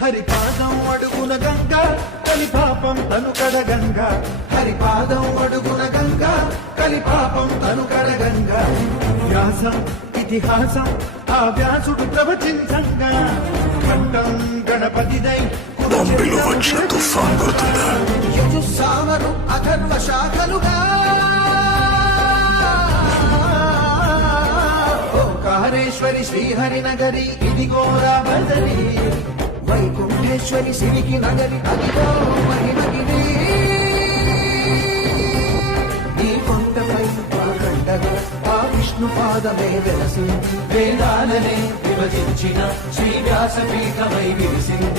హరిపాదం అడుగున గంగా కలిపాపం తను కడగంగా హరిపాదం అడుగున గంగా కలిపాపం తను కడగంగా వ్యాసం ఇతిహాసం ఆ వ్యాసుడు ప్రవచించంగా ఘట్టం గణపతిదై బాంబేలో వచ్చిన తుఫాన్ గుర్తుందా? యజుస్సామరు అథర్వ శాఖలుగా ఓంకారేశ్వరి శ్రీహరినగరి ఇదిగో రాబదరి వైకుంఠేశ్వరి సిరికి నగరి అదిగో మహిమగిరి ఈ కొండపై పాకండగా ఆ విష్ణు పాదమే వెలసింది వేదాలనే విభజించిన శ్రీ వ్యాసపీఠమై విరిసింది